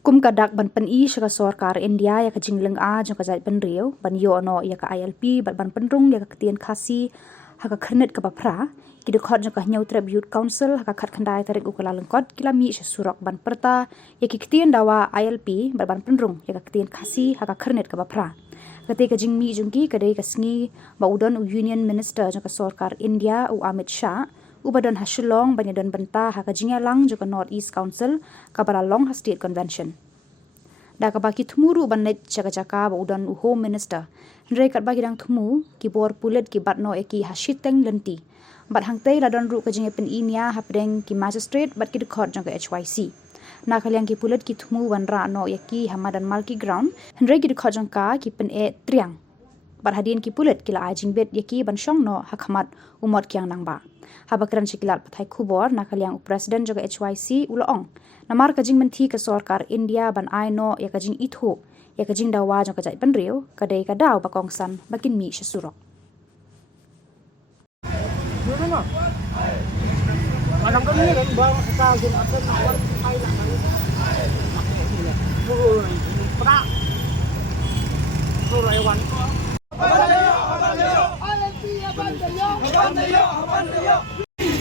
Kum kadak ban pen I shaka sorkar India ya ka jingleng a jong ka jait ban riu ban yo no ya ka ILP ban penrung ya ka ketien khasi ha ka khernet ka bapra ki de khot jong ka nyau tribute council ha ka khat khandai tarik ukala lengkot kila mi she surok ban perta ya ki ketien dawa ILP ban penrung ya ka ketien khasi ha ka khernet ka bapra kate ka jingmi jungki kadai ka sngi ba udon union minister jong ka sorkar India u Amit Shah Ubadan Hashilong banyadan benta haka jingalang juga North East Council kabara long ha state convention. Da kabaki tumuru bannet chaka-chaka ba udan Home Minister. Hendrai kat bagi dang tumu ki bor pulet ki batno eki hashiteng lenti. Bat hangtei ladon ru ka jinge pen imia hapdeng ki magistrate bat ki dekot jang ka HYC. Na kaliang ki pulet ki tumu wan ra no eki hamadan malki ground. Hendrai ki dekot jang ka ki pen triang. Bat hadien ki pulet kila ajing bet yaki ban syong no hakhamat umot kiang nang ba. Habakran sikilat pathai kubor na kaliang presiden juga HYC uloong. Namar kajing menti ke sorkar India ban aino ya kajing itho ya kajing dawa jong kajai penriu kadai kadau bakongsan bakin mi sesurok. Manam kami kan bang setahun akan awal hai nak kami. Pra. Surayawan.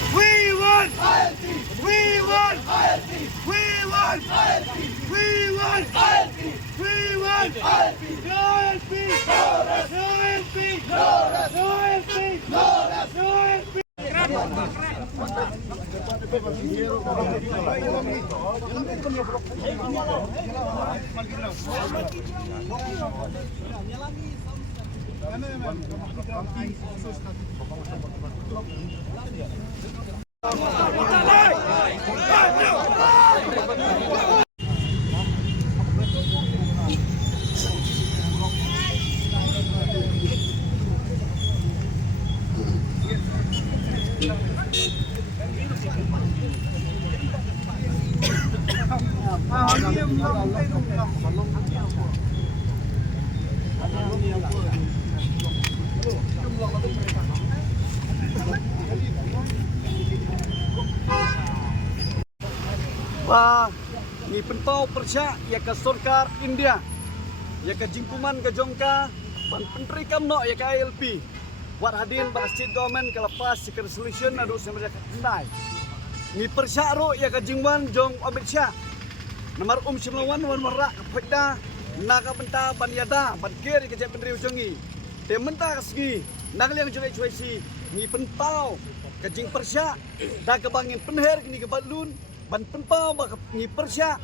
We want ILP. We want ILP. We want ILP. We want ILP. We want ILP. No ILP. No ILP. No ILP. No ILP. Wah, ni pentau persya ya ke sorkar India, ya ke jingkuman ke jongka, ban penteri kamno ya ke ILP. Wat hadin ba state government ke lepas si resolution adu semberja kendai. Ni persya ro ya ke jingwan jong Amit Shah. Nomor simlawan wan merak peda naga benta ban yada ban kiri ke jep pendiri ujongi. Te menta kesgi nagliang jole cuisi ni pentau ke jing persya da ke bangin penher ni ke balun ban penpau ba ni persya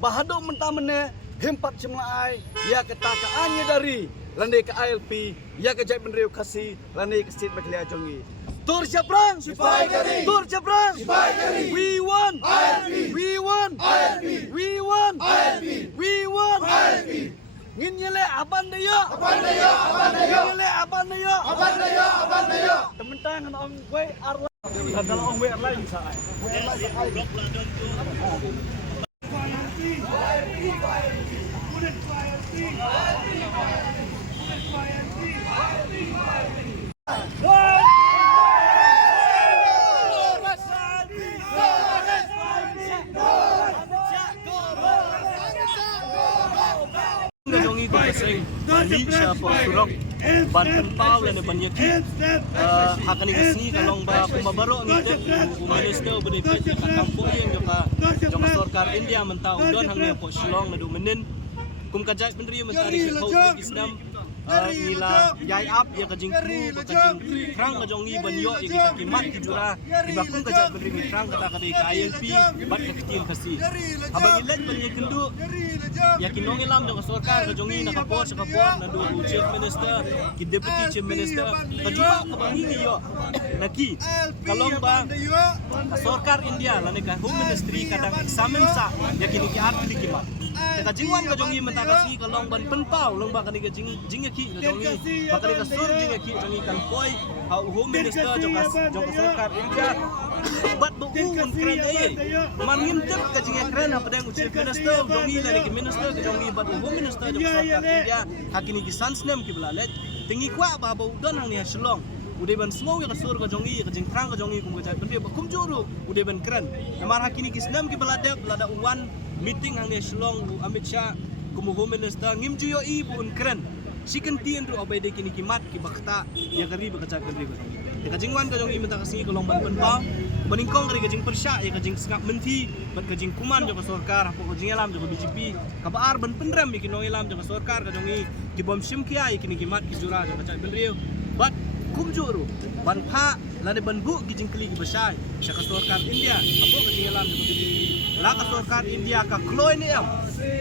bahado mentamene hempat semlaai ya ketakaannya dari landai ke ILP ya ke jep pendiri kasi landai ke state baklia jongi. Tur Jabrang, Tur Jabrang, we want ILP, we want ILP, we want ILP, we want ILP. Nginyele aban dayo, nginyele aban dayo. Tementang kan ong we arla, dalam ong we arla bisa ai. Jongi ko kasi bali siya po surok ban penpau dan ban yaki akan ikasni kalong ba pumabaro ang ito minister beri pati kakampo yang joka sorkar India mentau don hangnya po Shillong na dumenin kum kajai pendiri mentari ko Islam nila yai up ya kajing kru kajing krang kajongi banyo ya kita kimat kijura ibakung kajai pendiri krang kata kata ke ILP bat kekitin kasi abang ilet banyak kendu ya kinong ilam jong sorkar kajongi nakapot nadu chief minister ki deputy chief minister kajua kabangi yo naki kalong ba sorkar India lane ka home ministry kadang examen sa ya kini ki arti kimat kajingwan kajongi mentakasi kalong ban penpau long ba kani kajing jingaki kajongi bakal ka sur jingaki jongi kan koi home minister jong sorkar India bat bu un kren ai man ngimtep kajing kren apa dang chief minister jongi lane ki minister kajongi bat home minister jong sorkar India hakini ki sans nem ki belalet tingi kwa ba bu don hang ni Shillong udah ban slow ya kasur kajongi kajing krang kajongi kum kajai pendiri kum juru udah ban keren namar hakini ki snem ki belada uwan meeting hang ne shlong Amit Shah kumu home minister ngim juyo I bun kren sikan tien ru abai de kini kimat ki bakta ya gari bakaca kan ribu ya kajingwan ka jong I mata kasi kolong ban pa baningkong kari kajing persya ya kajing skap menti bat kajing kuman jo ka sarkar apo kajing elam jo BJP kabar ban penram ki no elam jo ka sarkar ka jong I ki bom sim kia kini kimat ki jura jo kaca ben riu bat kum juru ban pha lane ban bu ki jing kli ki besai ka sarkar India apo kajing elam jo BJP la ka sarkar India ka kloy ne am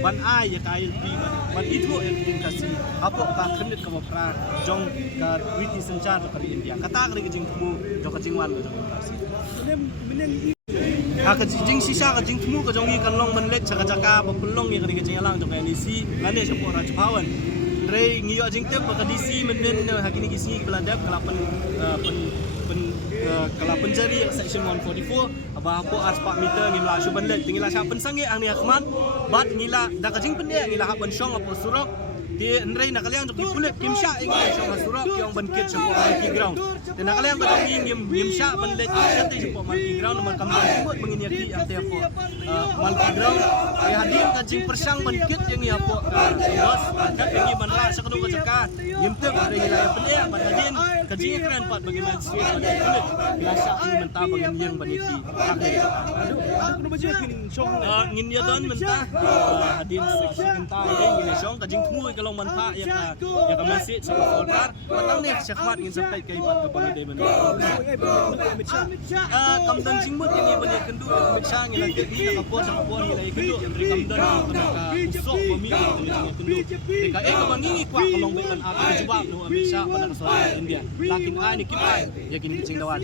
ban ai ya ka ILP ban itu yang kasih apa ka kredit ka pra jong ka witi sancar ka India kata ka jing kumu jo ka jingwan ka jong kasih ka jing sisa ka jing kumu ka jong I kan long ban let chaka chaka ba pelong ya ka jing alang jo ka NEC lane sa po Rajpawan Dre ngiyo jing tep ka DC menden hakini kisi beladap kalapan kalapan jari section 144 aba po aspak meter ngila suban let ngila sa pensangi ang ni Ahmad bat ngila da ka jing pende ngila haban syong apo surok di Andre nakaliang jok dipulit Kim Sha ing syong surok yang ban kit sa po Monkey Ground dan nakaliang ka Kim Sha ban let sa ti sa po Monkey Ground naman kam semut menginyaki ang ti po Monkey Ground ay hadin ka jing persang ban kit yang ya po bos ada yang man ra sa kanu ka jaka yimte ba re ngila pende ban hadin ka jing kran pat bagaimana sih kulit biasa ang menta bagian yang baniki aduh kuno ba jing syong ngin ya don menta hadin seksi kenta ngin syong ka jing tmu kalau manfaat ya ka masjid sa sarkar matang ni syakmat ngin sampai kay bat ka pangide man kamdan jingmut ini banyak kendu Amit Shah ngila kedi na kapon sa kapon ngila kendu dari kamdan ka usok pami ngila kendu ka ka mangingi kwa kalong ban ako jubab no Amit Shah pada sarkar India lakin ai ni kipai yakin kicing dawan